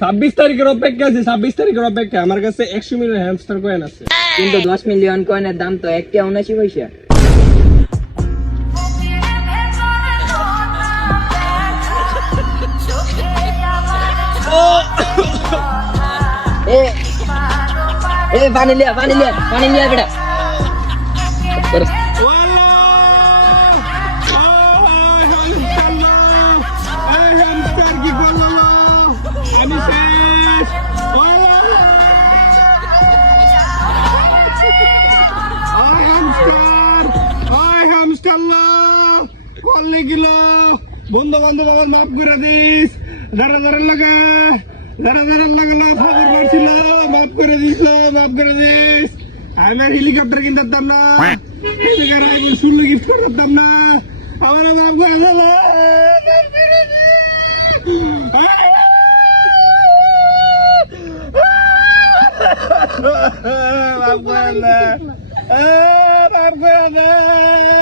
26 তারিখের অপেক্ষা আছে, 26 তারিখের অপেক্ষা। আমার কাছে 100 মিলিয়ন হ্যামস্টার কয়েন আছে। কিন্তু 10 মিলিয়ন কয়েনের দাম তো 1.79 পয়সা। পানি লিয়া বেটা। বন্ধু বান্ধব আমার মাফ করে দিস, যারা লাগা খবর পাইছিল, মাফ করে দিস। আমার হেলিকপ্টার কিনতাম না, শুনলে গিফট করতাম না, আমার মাফ করে দিল। মাফ করে দে।